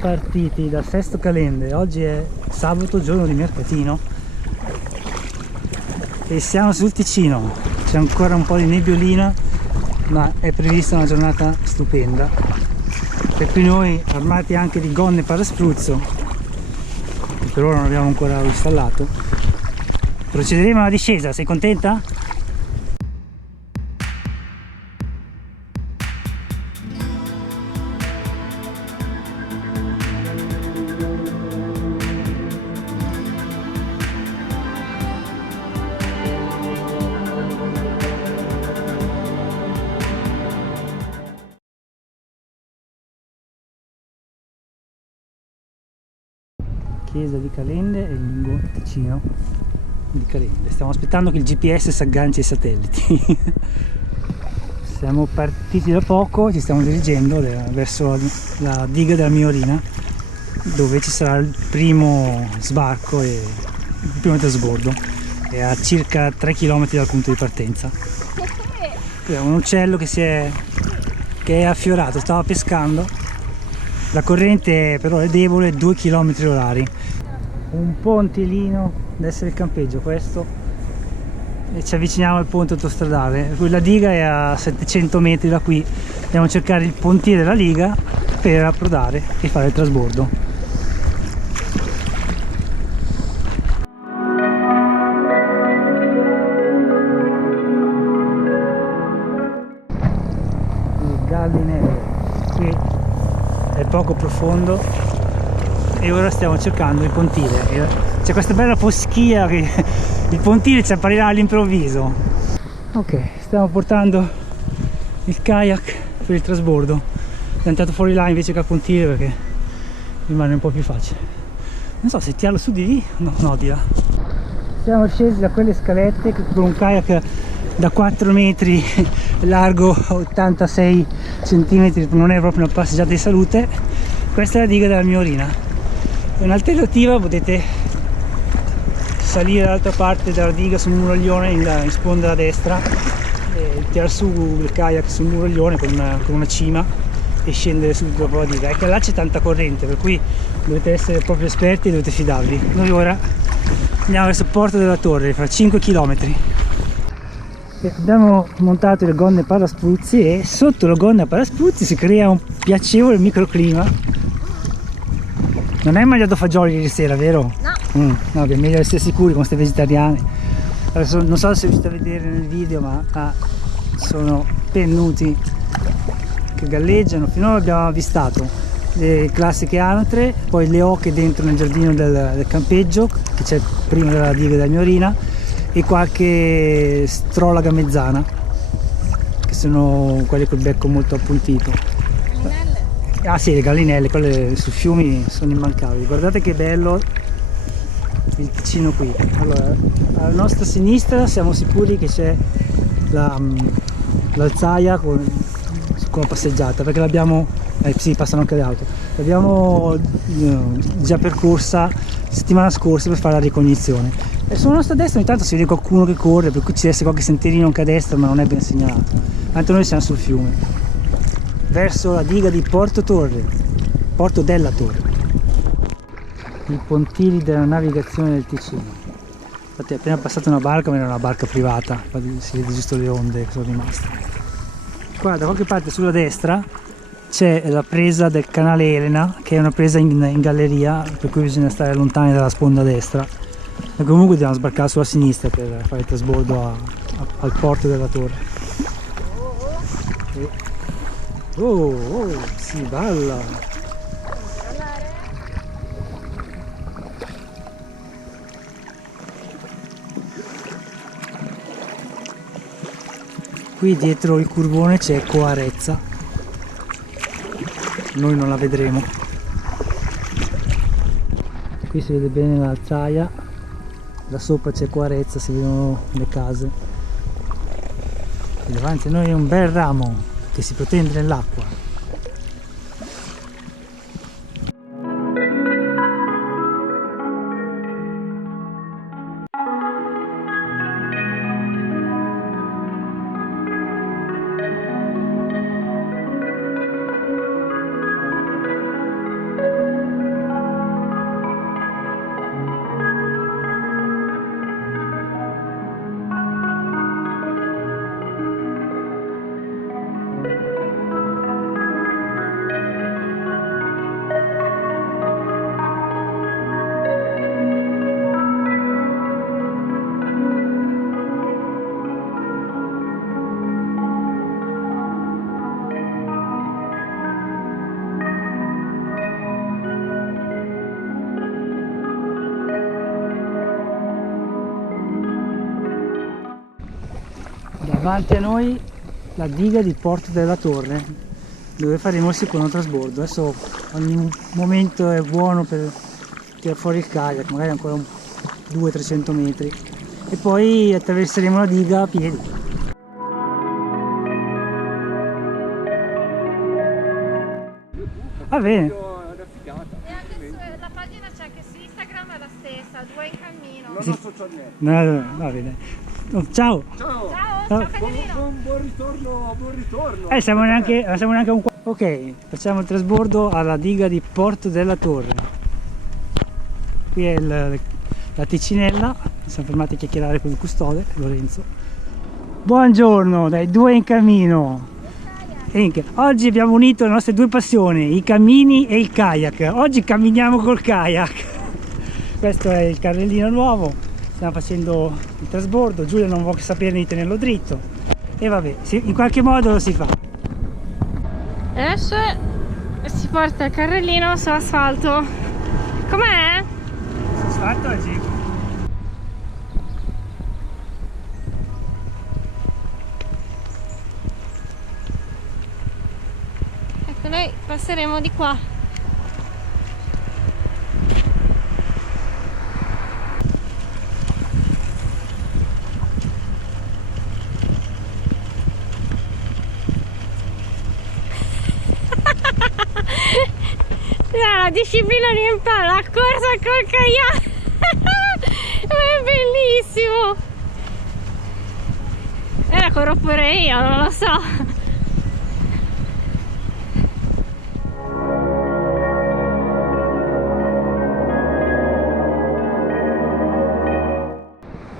partiti da Sesto Calende. Oggi è sabato, giorno di mercatino, e siamo sul Ticino. C'è ancora un po' di nebbiolina, ma è prevista una giornata stupenda, per cui noi, armati anche di gonne paraspruzzo, che per ora non abbiamo ancora installato, procederemo alla discesa. Sei contenta? Chiesa di Calende e il lungo Ticino di Calende. Stiamo aspettando che il GPS si agganci ai satelliti. Siamo partiti da poco, ci stiamo dirigendo verso la diga della Miorina, dove ci sarà il primo sbarco e il primo trasbordo. È a circa 3 km dal punto di partenza. Qui è un uccello che è affiorato, stava pescando. La corrente però è debole, 2 km orari. Un pontilino, deve essere il campeggio questo, e ci avviciniamo al ponte autostradale. La diga è a 700 metri da qui. Andiamo a cercare il pontile della diga per approdare e fare il trasbordo. Il Gallinelle qui è poco profondo e ora stiamo cercando il pontile. C'è questa bella foschia che il pontile ci apparirà all'improvviso. Ok, stiamo portando il kayak per il trasbordo. È andato fuori là invece che al pontile perché rimane un po' più facile. Non so se tirarlo su di lì, no, di là. Siamo scesi da quelle scalette con un kayak da 4 metri, largo 86 cm, non è proprio una passeggiata di salute. Questa è la diga della Miorina. In alternativa potete salire dall'altra parte della diga sul muraglione in sponda a destra e tirare su il kayak sul muraglione con una cima e scendere subito dopo la diga. Ecco, là c'è tanta corrente, per cui dovete essere proprio esperti e dovete fidarvi. Noi ora andiamo verso Porto della Torre, fra 5 km. Abbiamo montato le gonne paraspruzzi e sotto le gonne paraspruzzi si crea un piacevole microclima. Non hai mangiato fagioli ieri sera, vero? No. No, che è meglio essere sicuri con queste vegetariane. Adesso, non so se riuscite a vedere nel video, ma sono pennuti che galleggiano. Finora abbiamo avvistato le classiche anatre, poi le oche dentro nel giardino del campeggio che c'è prima della diga della Miorina, e qualche strolaga mezzana, che sono quelle col becco molto appuntito. Ah sì, le gallinelle, quelle su fiumi sono immancabili. Guardate che bello il Ticino qui. Allora, alla nostra sinistra siamo sicuri che c'è l'Alzaia con la passeggiata, perché l'abbiamo, sì, passano anche le auto, l'abbiamo già percorsa settimana scorsa per fare la ricognizione. E sulla nostra destra ogni tanto si vede qualcuno che corre, per cui ci deve essere qualche sentierino anche a destra, ma non è ben segnalato. Tanto noi siamo sul fiume, verso la diga di Porto della Torre, i pontili della navigazione del Ticino. Infatti è appena passata una barca, ma era una barca privata, infatti si vede giusto le onde che sono rimaste. Qua da qualche parte sulla destra c'è la presa del canale Elena, che è una presa in galleria, per cui bisogna stare lontani dalla sponda destra, e comunque dobbiamo sbarcare sulla sinistra per fare il trasbordo al Porto della Torre. Oh, si balla! Qui dietro il curvone c'è Coarezza, noi non la vedremo. Qui si vede bene l'Alzaia, da sopra c'è Coarezza, si vedono le case, e davanti a noi è un bel ramo che si protende nell'acqua. davanti a noi la diga di Porto della Torre, dove faremo il secondo trasbordo. Adesso ogni momento è buono per tirare fuori il kayak, magari ancora 200-300 metri, e poi attraverseremo la diga a piedi. Va bene. E anche la pagina c'è che su Instagram è la stessa, Due in Cammino. Non ho social net. No, va bene. Oh, ciao. Ciao. Ciao Cagnolino. Buon ritorno. Siamo neanche a un... Ok, facciamo il trasbordo alla diga di Porto della Torre. Qui è la Ticinella, siamo fermati a chiacchierare con il custode, Lorenzo. Buongiorno, dai Due in Cammino. Oggi abbiamo unito le nostre due passioni, i cammini e il kayak. Oggi camminiamo col kayak. Questo è il carrellino nuovo, stiamo facendo il trasbordo. Giulia non vuole saperne di tenerlo dritto e vabbè, in qualche modo lo si fa. E adesso si porta il carrellino sull'asfalto. Com'è? L'asfalto è giù. Ecco, noi passeremo di qua. La disciplina di imparo, la corsa col kayak. È bellissimo. La corro pure io, non lo so.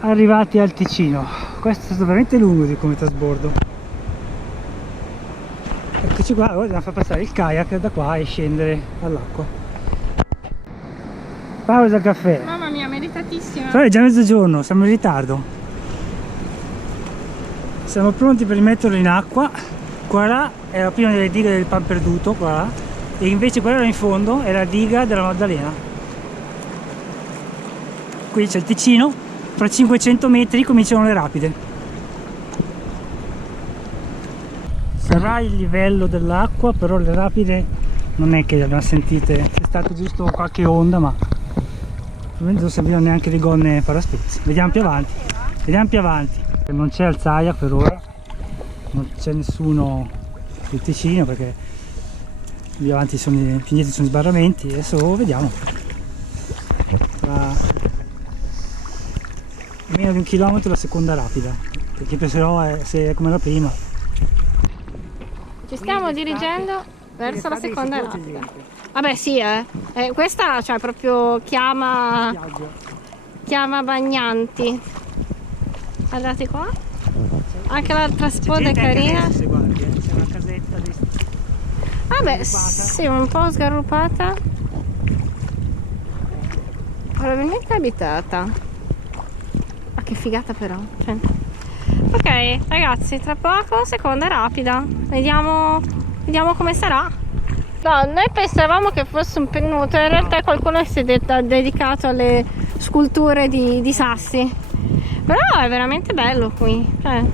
Arrivati al Ticino, questo è stato veramente lungo come trasbordo. Eccoci qua, ora dobbiamo far passare il kayak da qua e scendere all'acqua. Pausa caffè. Mamma mia, meritatissima. Però è già mezzogiorno, siamo in ritardo. Siamo pronti per rimetterlo in acqua. Qua là è la prima delle dighe del Pan Perduto, qua là. E invece quella là in fondo è la diga della Maddalena. Qui c'è il Ticino, fra 500 metri cominciano le rapide. Sarà il livello dell'acqua, però le rapide non è che le abbiamo sentite, c'è stato giusto qualche onda, ma non servivano neanche le gonne paraspezzi. Vediamo più avanti, non c'è alzaia per ora, non c'è nessuno sul Ticino perché lì avanti più indietro sono sbarramenti. Adesso vediamo, tra meno di 1 chilometro la seconda rapida, perché penserò se è come la prima. Ci stiamo dirigendo verso la seconda rapida. Vabbè sì, questa cioè proprio chiama Bagnanti. Guardate qua. Anche l'altra sponda è carina. C'è una casetta lì. Vabbè sì, un po' sgarrupata. Probabilmente abitata. Ma che figata però. Cioè. Ok ragazzi, tra poco seconda rapida, vediamo come sarà. No, noi pensavamo che fosse un pennuto, in realtà qualcuno si è dedicato alle sculture di sassi, però è veramente bello qui, cioè.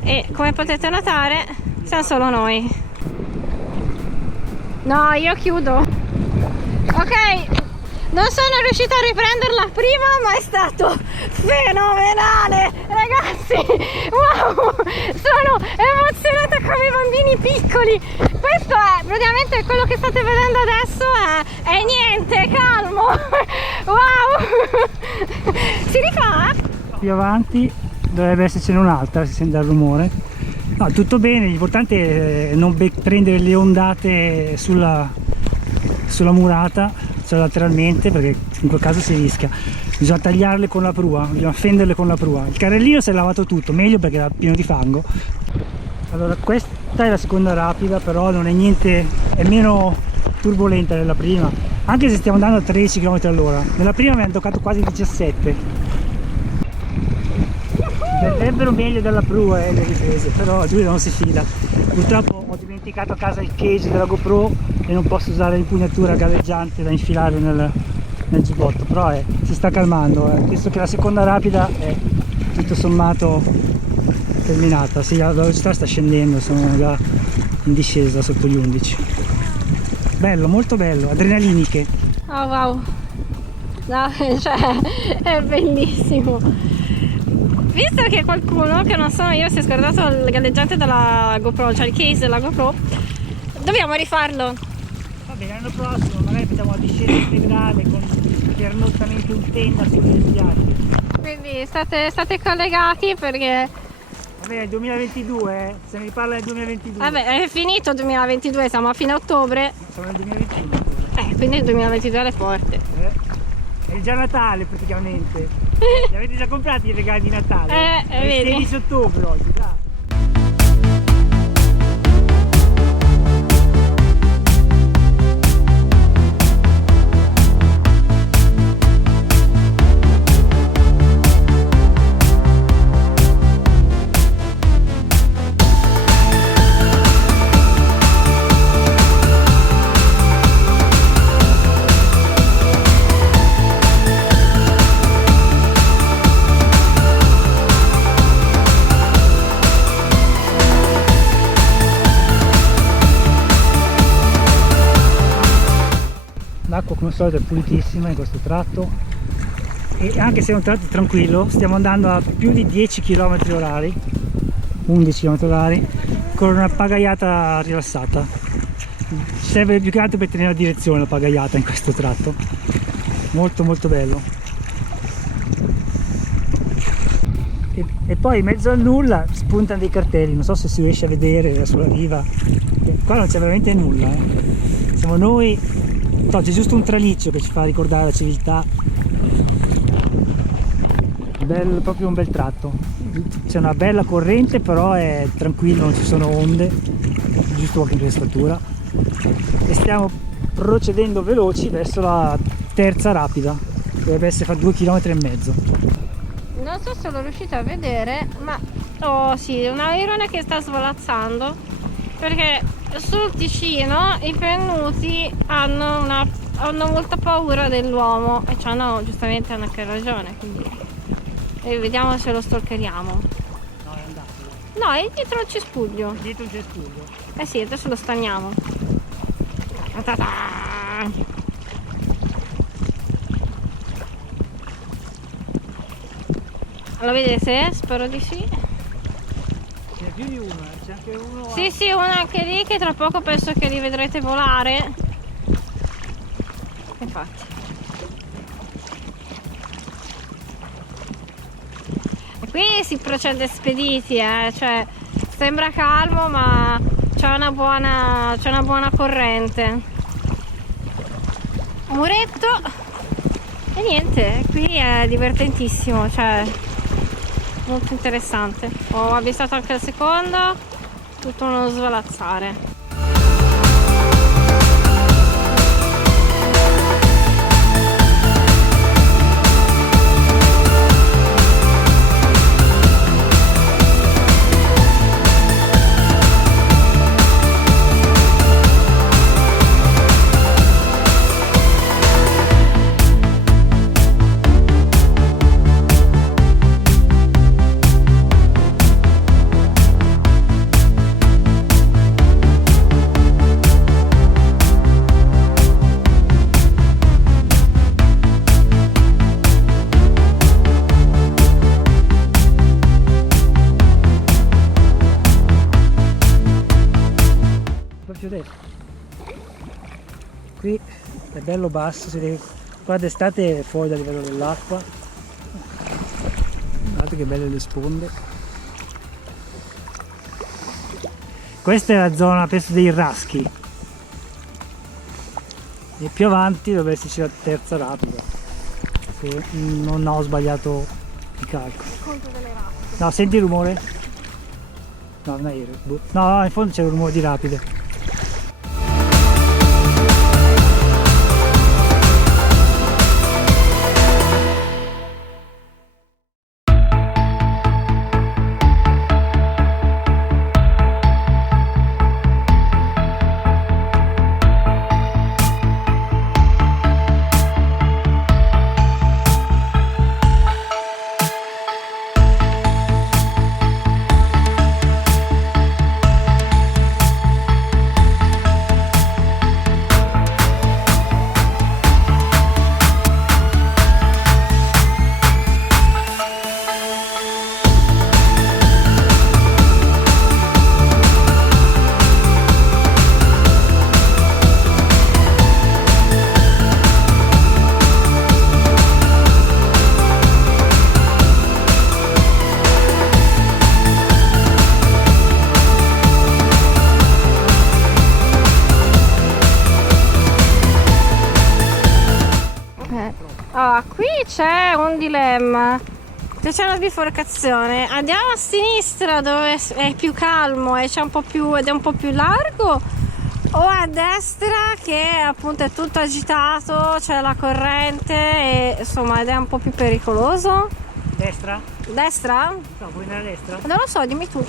E come potete notare siamo solo noi. No, io chiudo. Ok, non sono riuscita a riprenderla prima, ma è stato fenomenale, ragazzi. Wow, sono emozionata come i bambini piccoli. Questo è praticamente quello che state vedendo adesso, è niente, calmo. Wow. Si rifà? Più avanti dovrebbe essercene un'altra, si sente il rumore. No, tutto bene, l'importante è non prendere le ondate sulla murata, cioè lateralmente, perché in quel caso si rischia. Bisogna tagliarle con la prua, bisogna fenderle con la prua. Il carrellino si è lavato tutto, meglio perché era pieno di fango. Allora questa è la seconda rapida, però non è niente, è meno turbolenta della prima, anche se stiamo andando a 13 km all'ora. Nella prima mi hanno toccato quasi 17. Sarebbero meglio della prua le riprese, però Giulia non si fida. Purtroppo ho dimenticato a casa il cage della GoPro e non posso usare l'impugnatura galleggiante da infilare nel giubbotto, però si sta calmando, visto che la seconda rapida è tutto tutto sommato terminata. Sì, la velocità sta scendendo, siamo già in discesa sotto gli 11. Bello, molto bello, adrenaliniche. Oh wow, no, cioè è bellissimo. Visto che qualcuno, che non sono io, si è scordato il galleggiante della GoPro, cioè il case della GoPro, dobbiamo rifarlo. Va bene, l'anno prossimo magari facciamo una discesa integrale con pernottamento in tenda sulle spiagge. Quindi state collegati perché... Va bene, il 2022, se ne riparla nel 2022. Vabbè, è finito il 2022, siamo a fine ottobre. Siamo nel 2021. Quindi il 2022 è forte. È già Natale praticamente. Li avete già comprati i regali di Natale? È il vedi. 16 ottobre oggi, dai. L'acqua come al solito è pulitissima in questo tratto e anche se è un tratto tranquillo stiamo andando a più di 10 km orari, 11 km orari, con una pagaiata rilassata. Ci serve più che altro per tenere la direzione la pagaiata in questo tratto, molto molto bello. E poi in mezzo al nulla spuntano dei cartelli, non so se si riesce a vedere sulla riva, qua non c'è veramente nulla, siamo noi. No, c'è giusto un traliccio che ci fa ricordare la civiltà. Proprio un bel tratto. C'è una bella corrente, però è tranquillo, non ci sono onde, giusto qualche increspatura. E stiamo procedendo veloci verso la terza rapida. Dovrebbe essere fra 2,5 km. Non so se lo riuscite a vedere, ma oh sì, un airone che sta svolazzando, perché sul Ticino i pennuti hanno molta paura dell'uomo e hanno giustamente anche ragione, quindi vediamo se lo stalkeriamo. No, è andato. No, è dietro il cespuglio. Dietro il cespuglio. Eh sì, adesso lo stagniamo. Lo vedete? Spero di sì. Ce n'è più di uno, c'è anche uno. Sì, uno anche lì che tra poco penso che li vedrete volare. Infatti. E qui si procede spediti, cioè sembra calmo ma c'è una buona corrente. Muretto e niente, qui è divertentissimo, cioè molto interessante. Ho avvistato anche il secondo, tutto uno svolazzare. Qui è bello basso, qua d'estate è fuori dal livello dell'acqua. Guardate che belle le sponde. Questa è la zona, penso, dei Raschi. E più avanti dovrebbe esserci la terza rapida, se non ho sbagliato il calcolo. No, senti il rumore? No, non è aereo. No, in fondo c'è il rumore di rapide. Allora, qui c'è un dilemma. C'è una biforcazione. Andiamo a sinistra dove è più calmo e c'è un po' più ed è un po' più largo, o a destra che appunto è tutto agitato, c'è la corrente e insomma ed è un po' più pericoloso. Destra? Destra? No, vuoi andare a destra? Non lo so, dimmi tu.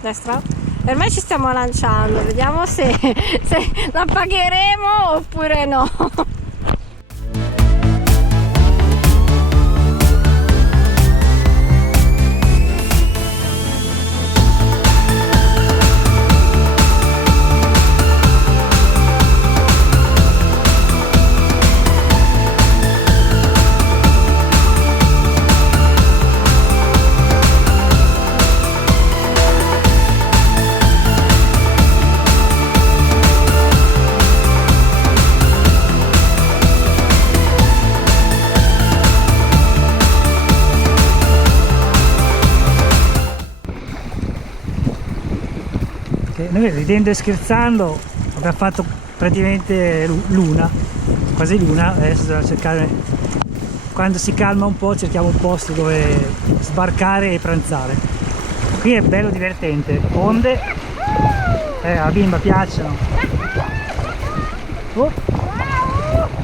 Destra? Per me ci stiamo lanciando, vediamo se la pagheremo oppure no. Noi ridendo e scherzando abbiamo fatto praticamente l'una, quasi l'una. Adesso dobbiamo cercare, quando si calma un po', cerchiamo un posto dove sbarcare e pranzare. Qui è bello divertente, onde, a bimba piacciono. Oh.